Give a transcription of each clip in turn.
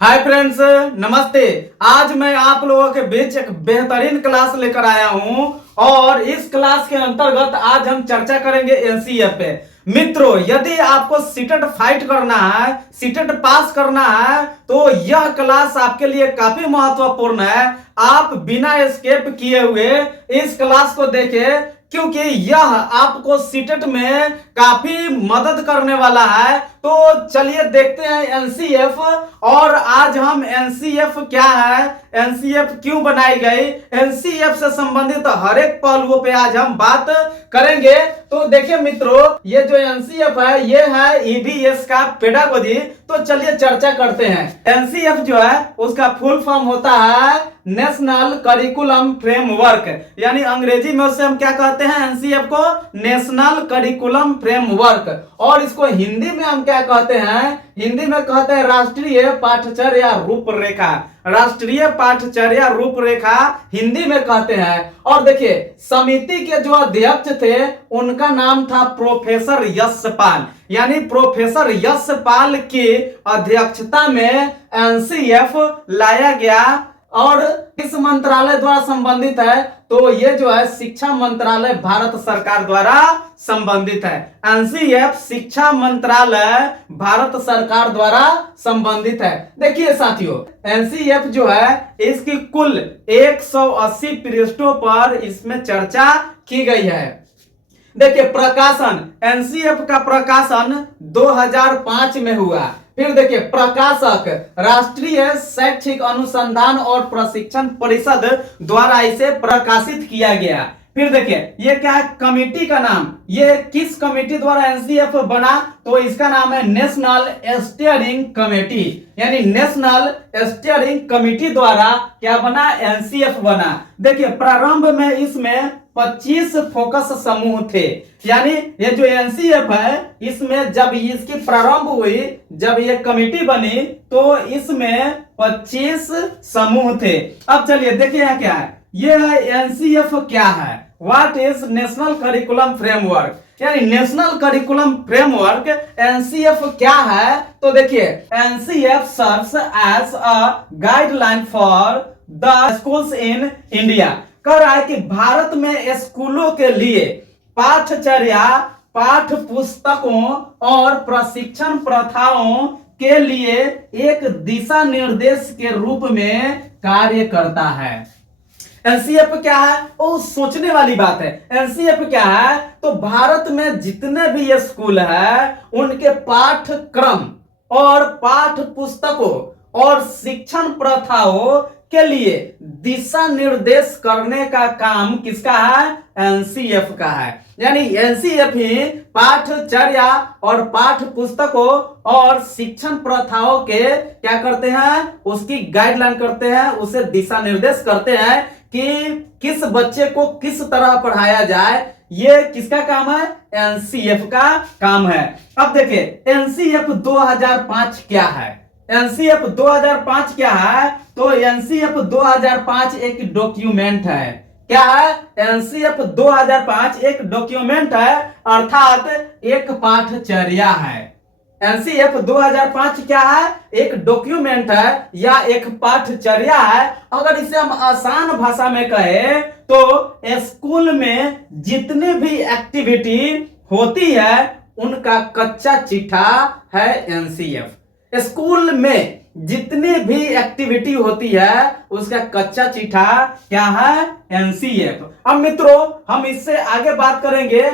Hi friends, नमस्ते। आज मैं आप लोगों के बीच एक बेहतरीन क्लास लेकर आया हूं और इस क्लास के अंतर्गत आज हम चर्चा करेंगे एनसीएफ पे। मित्रों, यदि आपको सीटेट फाइट करना है, सीटेट पास करना है, तो यह क्लास आपके लिए काफी महत्वपूर्ण है। आप बिना स्किप किए हुए इस क्लास को देखें, क्योंकि यह आपको सीटेट में काफी मदद करने वाला है। तो चलिए देखते हैं एनसीएफ। और आज हम एनसीएफ क्या है, एनसीएफ क्यों बनाई गई, एनसीएफ से संबंधित हर एक पहलुओं पे आज हम बात करेंगे। तो देखिए मित्रों, ये जो एनसीएफ है ये है ईवीएस का पेडागोजी। तो चलिए चर्चा करते हैं। एनसीएफ जो है उसका फुल फॉर्म होता है नेशनल करिकुलम फ्रेमवर्क, यानी अंग्रेजी में उसे हम क्या कहते हैं, एनसीएफ को नेशनल करिकुलम फ्रेमवर्क। और इसको हिंदी में हम क्या कहते हैं, हिंदी में कहते हैं राष्ट्रीय पाठ्यचर्या रूपरेखा। राष्ट्रीय पाठ्यचर्या रूपरेखा हिंदी में कहते हैं। और देखिए, समिति के जो अध्यक्ष थे उनका नाम था प्रोफेसर यशपाल, यानी प्रोफेसर यशपाल की अध्यक्षता में एनसीएफ लाया गया। और किस मंत्रालय द्वारा संबंधित है, तो ये जो है शिक्षा मंत्रालय भारत सरकार द्वारा संबंधित है। एनसीएफ शिक्षा मंत्रालय भारत सरकार द्वारा संबंधित है। देखिए साथियों, एनसीएफ जो है इसकी कुल 180 पृष्ठों पर इसमें चर्चा की गई है। देखिए प्रकाशन, एनसीएफ का प्रकाशन 2005 में हुआ। फिर देखिए प्रकाशक राष्ट्रीय शैक्षिक अनुसंधान और प्रशिक्षण परिषद द्वारा इसे प्रकाशित किया गया। फिर देखिए ये क्या है, कमेटी का नाम, ये किस कमेटी द्वारा एनसीएफ बना, तो इसका नाम है नेशनल स्टीयरिंग कमेटी, यानी नेशनल स्टीयरिंग कमेटी द्वारा क्या बना, एनसीएफ बना। देखिए प्रारंभ में इसमें 25 फोकस समूह थे, यानी ये जो एनसीएफ है इसमें जब इसकी प्रारंभ हुई, जब ये कमेटी बनी, तो इसमें 25 समूह थे। अब चलिए देखिए यहाँ क्या है, ये है एनसीएफ क्या है, what is national curriculum framework, यानी नेशनल करिकुलम फ्रेमवर्क एनसीएफ क्या है। तो देखिए NCF serves as a guideline for the schools in India. कह रहा है कि भारत में स्कूलों के लिए पाठ्यचर्या, पाठ्य पुस्तकों और प्रशिक्षण प्रथाओं के लिए एक दिशा निर्देश के रूप में कार्य करता है। एनसीएफ क्या है, वो सोचने वाली बात है। एनसीएफ क्या है, तो भारत में जितने भी ये स्कूल है उनके पाठ्यक्रम और पाठ्य पुस्तकों और शिक्षण प्रथाओं के लिए दिशा निर्देश करने का काम किसका है, एनसीएफ का है। यानी एनसीएफ ही पाठ्यचर्या और पाठ्य पुस्तकों और शिक्षण प्रथाओं के क्या करते हैं, उसकी गाइडलाइन करते हैं, उसे दिशा निर्देश करते हैं कि किस बच्चे को किस तरह पढ़ाया जाए। ये किसका काम है, एनसीएफ का काम है। अब देखिए एनसीएफ 2005 क्या है, एनसीएफ 2005 क्या है, तो एनसीएफ 2005 एक डॉक्यूमेंट है। क्या है, एनसीएफ 2005 एक डॉक्यूमेंट है, अर्थात एक पाठ्यचर्या है। एनसीएफ 2005 क्या है, एक डॉक्यूमेंट है या एक पाठ्यचर्या है। अगर इसे हम आसान भाषा में कहें तो स्कूल में जितनी भी एक्टिविटी होती है उनका कच्चा चिट्ठा है एनसीएफ। स्कूल में जितनी भी एक्टिविटी होती है उसका कच्चा चिट्ठा क्या है, एनसीएफ। अब मित्रों हम इससे आगे बात करेंगे।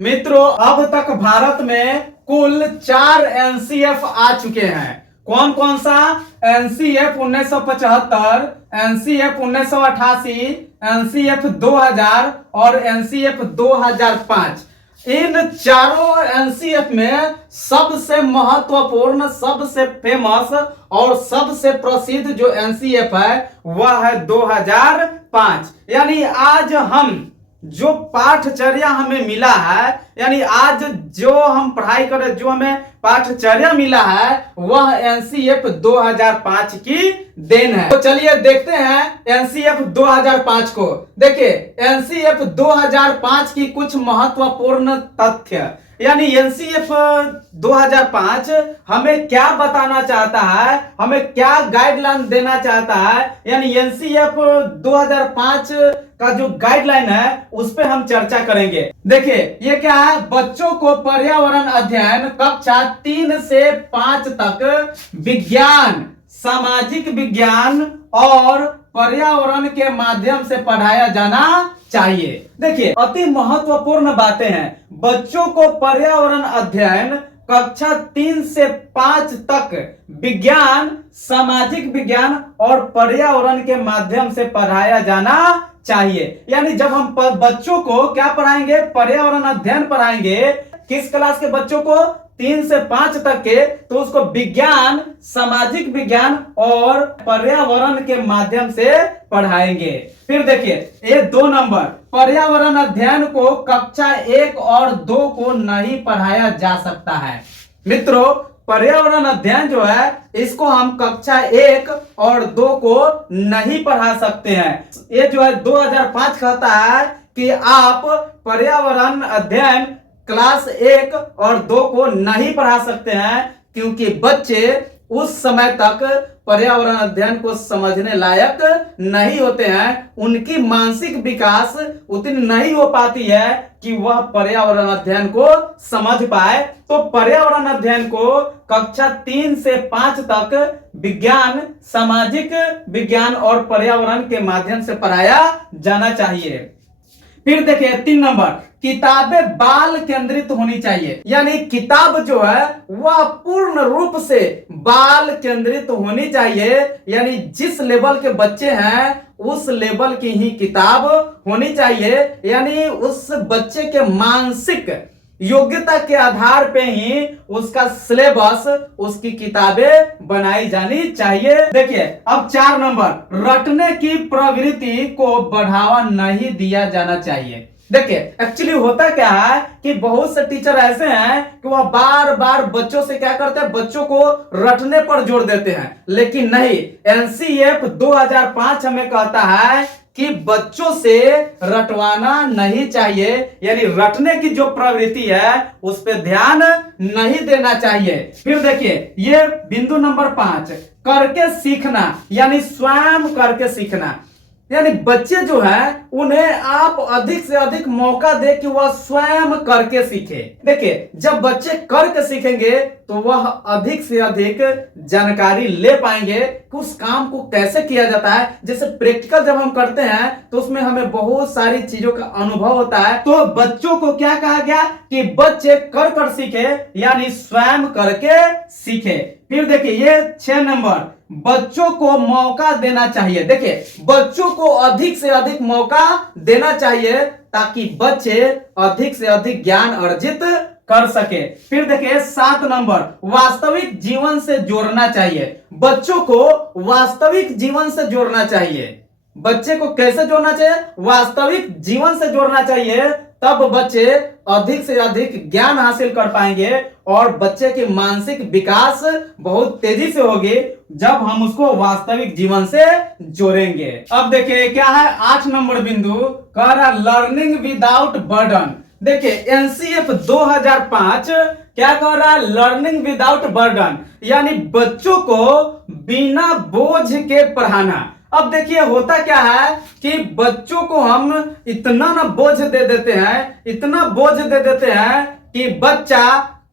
मित्रों अब तक भारत में कुल 4 एनसीएफ आ चुके हैं। कौन कौन सा, एनसीएफ 1975, एनसीएफ 1988, एनसीएफ 2000 और एनसीएफ 2005। इन चारों एनसीएफ में सबसे महत्वपूर्ण, सबसे फेमस और सबसे प्रसिद्ध जो एनसीएफ है वह है 2005। यानी आज हम जो पाठचर्या हमें मिला है, यानी आज जो हम पढ़ाई कर रहे, जो हमें पाठचर्या मिला है, वह एनसीएफ 2005 की देन है। तो चलिए देखते हैं एनसीएफ 2005 को। देखिए एनसीएफ 2005 की कुछ महत्वपूर्ण तथ्य, यानी एनसीएफ 2005 हमें क्या बताना चाहता है, हमें क्या गाइडलाइन देना चाहता है, यानी एनसीएफ 2005 का जो गाइडलाइन है उस पे हम चर्चा करेंगे। देखिए ये क्या है, बच्चों को पर्यावरण अध्ययन कक्षा 3 से 5 तक विज्ञान, सामाजिक विज्ञान और पर्यावरण के माध्यम से पढ़ाया जाना चाहिए। देखिए अति महत्वपूर्ण बातें हैं। बच्चों को पर्यावरण अध्ययन कक्षा 3 से 5 तक विज्ञान, सामाजिक विज्ञान और पर्यावरण के माध्यम से पढ़ाया जाना चाहिए। यानी जब हम बच्चों को क्या पढ़ाएंगे, पर्यावरण अध्ययन पढ़ाएंगे, किस क्लास के बच्चों को, 3 से 5 तक के, तो उसको विज्ञान, सामाजिक विज्ञान और पर्यावरण के माध्यम से पढ़ाएंगे। फिर देखिए ये 2 नंबर, पर्यावरण अध्ययन को कक्षा 1 और 2 को नहीं पढ़ाया जा सकता है। मित्रों पर्यावरण अध्ययन जो है इसको हम कक्षा 1 और 2 को नहीं पढ़ा सकते हैं। ये जो है 2005 कहता है कि आप पर्यावरण अध्ययन क्लास 1 और 2 को नहीं पढ़ा सकते हैं, क्योंकि बच्चे उस समय तक पर्यावरण अध्ययन को समझने लायक नहीं होते हैं, उनकी मानसिक विकास उतनी नहीं हो पाती है कि वह पर्यावरण अध्ययन को समझ पाए। तो पर्यावरण अध्ययन को कक्षा 3 से 5 तक विज्ञान, सामाजिक विज्ञान और पर्यावरण के माध्यम से पढ़ाया जाना चाहिए। फिर देखिए 3 नंबर, किताबें बाल केंद्रित होनी चाहिए, यानी किताब जो है वह पूर्ण रूप से बाल केंद्रित होनी चाहिए, यानी जिस लेवल के बच्चे हैं उस लेवल की ही किताब होनी चाहिए, यानी उस बच्चे के मानसिक योग्यता के आधार पे ही उसका सिलेबस, उसकी किताबें बनाई जानी चाहिए। देखिए अब 4 नंबर, रटने की प्रवृत्ति को बढ़ावा नहीं दिया जाना चाहिए। देखिए एक्चुअली होता क्या है कि बहुत से टीचर ऐसे हैं कि वह बार बार बच्चों से क्या करते हैं, बच्चों को रटने पर जोर देते हैं, लेकिन नहीं, एनसीएफ 2005 हमें कहता है कि बच्चों से रटवाना नहीं चाहिए, यानी रटने की जो प्रवृत्ति है उस पर ध्यान नहीं देना चाहिए। फिर देखिए ये बिंदु नंबर 5, करके सीखना, यानी स्वयं करके सीखना, यानी बच्चे जो हैं उन्हें आप अधिक से अधिक मौका दे कि वह स्वयं करके सीखे। देखिए जब बच्चे करके सीखेंगे तो वह अधिक से अधिक जानकारी ले पाएंगे कि उस काम को कैसे किया जाता है। जैसे प्रैक्टिकल जब हम करते हैं तो उसमें हमें बहुत सारी चीजों का अनुभव होता है। तो बच्चों को क्या कहा गया कि बच्चे कर कर सीखे, यानी स्वयं करके सीखे। फिर देखिए ये 6 नंबर, बच्चों को मौका देना चाहिए। देखिए बच्चों को अधिक से अधिक मौका देना चाहिए ताकि बच्चे अधिक से अधिक ज्ञान अर्जित कर सके। फिर देखिए 7 नंबर, वास्तविक जीवन से जोड़ना चाहिए। बच्चों को वास्तविक जीवन से जोड़ना चाहिए। बच्चे को कैसे जोड़ना चाहिए, वास्तविक जीवन से जोड़ना चाहिए, तब बच्चे अधिक से अधिक ज्ञान हासिल कर पाएंगे और बच्चे की मानसिक विकास बहुत तेजी से होगी जब हम उसको वास्तविक जीवन से जोड़ेंगे। अब देखिए क्या है 8 नंबर बिंदु, कह रहा लर्निंग विदाउट बर्डन। देखिए एनसीएफ 2005 क्या कह रहा है, लर्निंग विदाउट बर्डन, यानी बच्चों को बिना बोझ के पढ़ाना। अब देखिए होता क्या है कि बच्चों को हम इतना ना बोझ दे देते हैं, इतना बोझ दे देते हैं कि बच्चा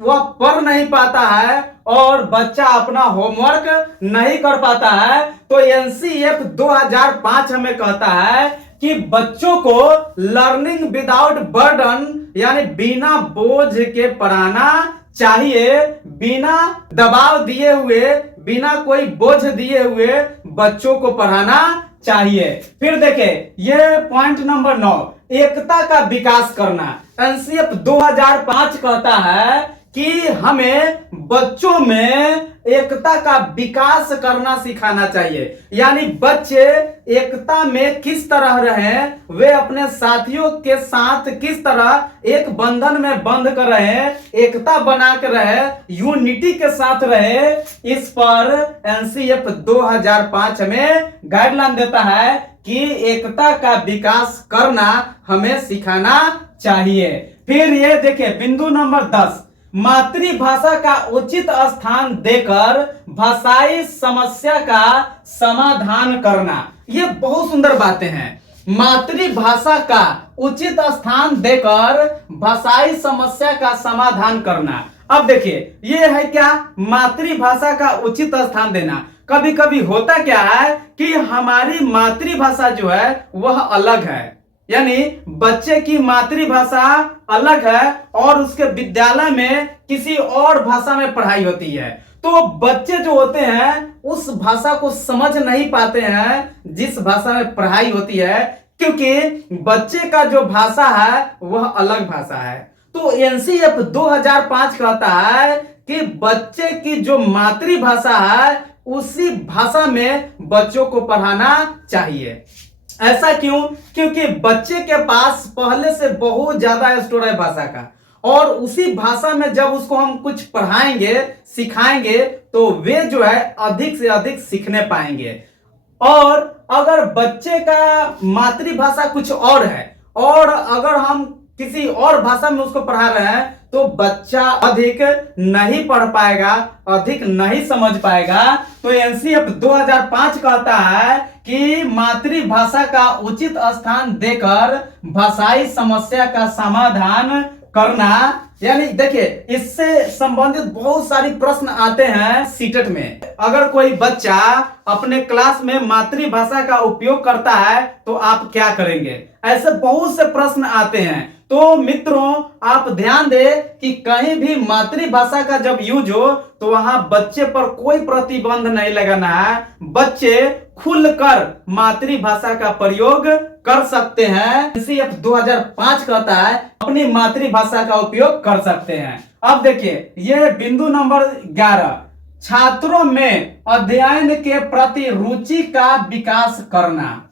वह पढ़ नहीं पाता है और बच्चा अपना होमवर्क नहीं कर पाता है। तो एनसीएफ 2005 हमें कहता है कि बच्चों को लर्निंग विदाउट बर्डन, यानी बिना बोझ के पढ़ाना चाहिए, बिना दबाव दिए हुए, बिना कोई बोझ दिए हुए बच्चों को पढ़ाना चाहिए। फिर देखिए ये पॉइंट नंबर 9, एकता का विकास करना। एनसीएफ 2005 कहता है कि हमें बच्चों में एकता का विकास करना सिखाना चाहिए। यानी बच्चे एकता में किस तरह रहें, वे अपने साथियों के साथ किस तरह एक बंधन में बंध कर रहे, एकता बना कर रहे, यूनिटी के साथ रहे, इस पर एनसीएफ 2005 में गाइडलाइन देता है कि एकता का विकास करना हमें सिखाना चाहिए। फिर ये देखिए बिंदु नंबर 10, मातृभाषा का उचित स्थान देकर भाषाई समस्या का समाधान करना। ये बहुत सुंदर बातें हैं। मातृभाषा का उचित स्थान देकर भाषाई समस्या का समाधान करना। अब देखिए ये है क्या, मातृभाषा का उचित स्थान देना। कभी कभी होता क्या है कि हमारी मातृभाषा जो है वह अलग है, यानी बच्चे की मातृभाषा अलग है और उसके विद्यालय में किसी और भाषा में पढ़ाई होती है, तो बच्चे जो होते हैं उस भाषा को समझ नहीं पाते हैं जिस भाषा में पढ़ाई होती है, क्योंकि बच्चे का जो भाषा है वह अलग भाषा है। तो एनसीएफ 2005 कहता है कि बच्चे की जो मातृभाषा है उसी भाषा में बच्चों को पढ़ाना चाहिए। ऐसा क्यों? क्योंकि बच्चे के पास पहले से बहुत ज्यादा स्टोर है भाषा का, और उसी भाषा में जब उसको हम कुछ पढ़ाएंगे सिखाएंगे तो वे जो है अधिक से अधिक सीखने पाएंगे। और अगर बच्चे का मातृभाषा कुछ और है और अगर हम किसी और भाषा में उसको पढ़ा रहे हैं तो बच्चा अधिक नहीं पढ़ पाएगा, अधिक नहीं समझ पाएगा। तो एनसीएफ 2005 कहता है कि मातृभाषा का उचित स्थान देकर भाषाई समस्या का समाधान करना। यानी देखिए इससे संबंधित बहुत सारी प्रश्न आते हैं सीटेट में। अगर कोई बच्चा अपने क्लास में मातृभाषा का उपयोग करता है तो आप क्या करेंगे, ऐसे बहुत से प्रश्न आते हैं। तो मित्रों आप ध्यान दें कि कहीं भी मातृभाषा का जब यूज हो तो वहां बच्चे पर कोई प्रतिबंध नहीं लगाना है। बच्चे खुलकर मातृभाषा का प्रयोग कर सकते हैं। एनसीएफ 2005 कहता है अपनी मातृभाषा का उपयोग कर सकते हैं। अब देखिए यह बिंदु नंबर 11, छात्रों में अध्ययन के प्रति रुचि का विकास करना।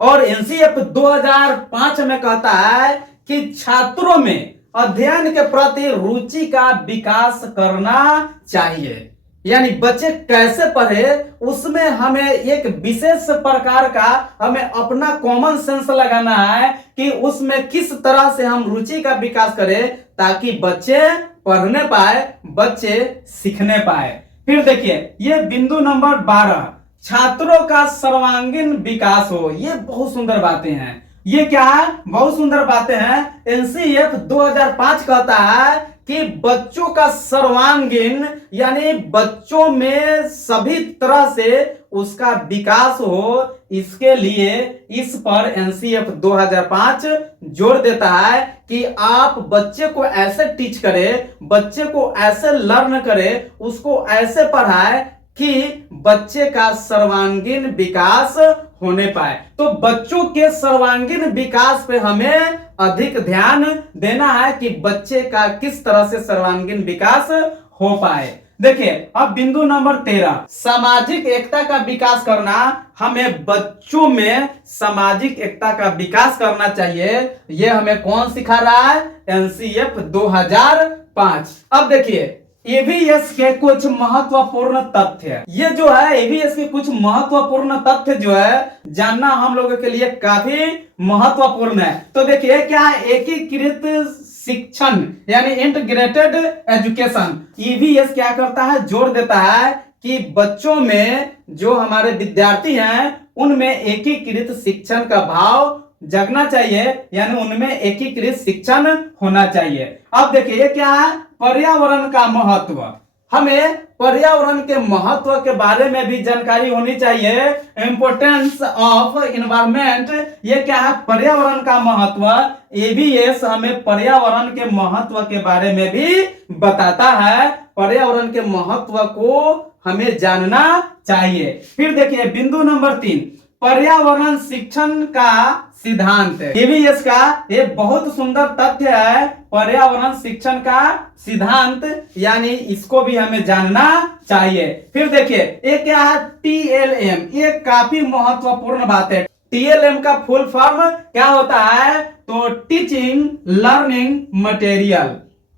और एनसीएफ 2005 में कहता है कि छात्रों में अध्ययन के प्रति रुचि का विकास करना चाहिए। यानी बच्चे कैसे पढ़े उसमें हमें एक विशेष प्रकार का हमें अपना कॉमन सेंस लगाना है कि उसमें किस तरह से हम रुचि का विकास करें ताकि बच्चे पढ़ने पाए, बच्चे सीखने पाए। फिर देखिए ये बिंदु नंबर 12, छात्रों का सर्वांगीण विकास हो। ये बहुत सुंदर बातें हैं। ये क्या है? बहुत सुंदर बातें हैं। एनसीएफ 2005 कहता है कि बच्चों का सर्वांगीण यानी बच्चों में सभी तरह से उसका विकास हो, इसके लिए इस पर एनसीएफ 2005 जोर देता है कि आप बच्चे को ऐसे टीच करें, बच्चे को ऐसे लर्न करें, उसको ऐसे पढ़ाए कि बच्चे का सर्वांगीण विकास होने पाए। तो बच्चों के सर्वांगीण विकास पे हमें अधिक ध्यान देना है कि बच्चे का किस तरह से सर्वांगीण विकास हो पाए। देखिए अब बिंदु नंबर 13, सामाजिक एकता का विकास करना। हमें बच्चों में सामाजिक एकता का विकास करना चाहिए। यह हमें कौन सिखा रहा है? एनसीएफ 2005। अब देखिए ईवीएस के कुछ महत्वपूर्ण तथ्य, ये जो है ईवीएस के कुछ महत्वपूर्ण तथ्य जो है जानना हम लोगों के लिए काफी महत्वपूर्ण है। तो देखिए क्या है, एकीकृत शिक्षण यानी इंटीग्रेटेड एजुकेशन। ईवीएस क्या करता है? जोर देता है कि बच्चों में जो हमारे विद्यार्थी हैं उनमें एकीकृत शिक्षण का भाव जगना चाहिए, यानी उनमें एकीकृत शिक्षण होना चाहिए। अब देखिए क्या है, पर्यावरण का महत्व। हमें पर्यावरण के महत्व के बारे में भी जानकारी होनी चाहिए। इंपोर्टेंस ऑफ एनवायरनमेंट, ये क्या है? पर्यावरण का महत्व। ईवीएस हमें पर्यावरण के महत्व के बारे में भी बताता है। पर्यावरण के महत्व को हमें जानना चाहिए। फिर देखिए बिंदु नंबर 3, पर्यावरण शिक्षण का सिद्धांत। ईवीएस का ये बहुत सुंदर तथ्य है, पर्यावरण शिक्षण का सिद्धांत, यानी इसको भी हमें जानना चाहिए। फिर देखिए ये क्या है, टीएलएम, ये काफी महत्वपूर्ण बात है। टीएलएम का फुल फॉर्म क्या होता है, तो teaching learning material.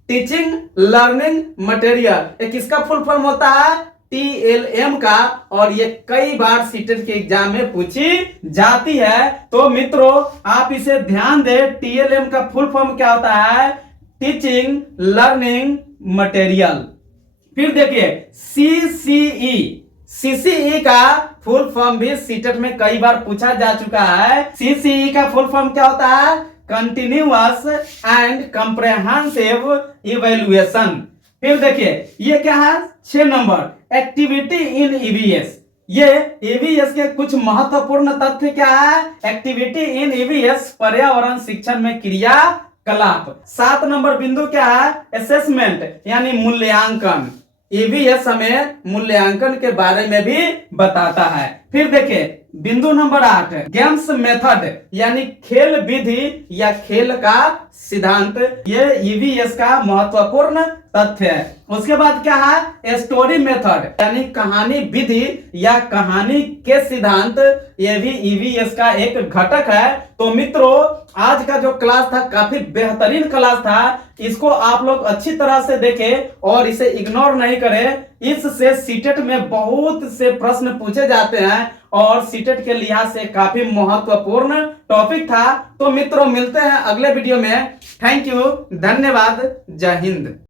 Teaching learning material ये किसका फुल फॉर्म होता है, टीएलएम का, और ये कई बार सीटेट के एग्जाम में पूछी जाती है। तो मित्रों आप इसे ध्यान दें, टीएलएम का फुल फॉर्म क्या होता है, टीचिंग लर्निंग मटेरियल। फिर देखिए सीसीई, सीसीई का फुल फॉर्म भी सीटेट में कई बार पूछा जा चुका है। सीसीई का फुल फॉर्म क्या होता है, कंटिन्यूअस एंड कंप्रेहेंसिव इवैल्यूएशन। फिर देखिए ये क्या है, 6 नंबर, एक्टिविटी इन ईवीएस। ये ईवीएस के कुछ महत्वपूर्ण तथ्य क्या है, एक्टिविटी इन ईवीएस पर्यावरण शिक्षण में क्रियाकलाप। 7 नंबर बिंदु क्या है, असेसमेंट यानी मूल्यांकन। ईवीएस हमें मूल्यांकन के बारे में भी बताता है। फिर देखिए बिंदु नंबर 8, गेम्स मेथड यानी खेल विधि या खेल का सिद्धांत, ये ईवीएस का महत्वपूर्ण तथ्य है। उसके बाद क्या है, स्टोरी मेथड यानी कहानी विधि या कहानी के सिद्धांत, ये भी ईवीएस का एक घटक है। तो मित्रों आज का जो क्लास था काफी बेहतरीन क्लास था, इसको आप लोग अच्छी तरह से देखें और इसे इग्नोर नहीं करें। इससे सीटेट में बहुत से प्रश्न पूछे जाते हैं और सीटेट के लिहाज से काफी महत्वपूर्ण टॉपिक था। तो मित्रों मिलते हैं अगले वीडियो में। थैंक यू, धन्यवाद, जय हिंद।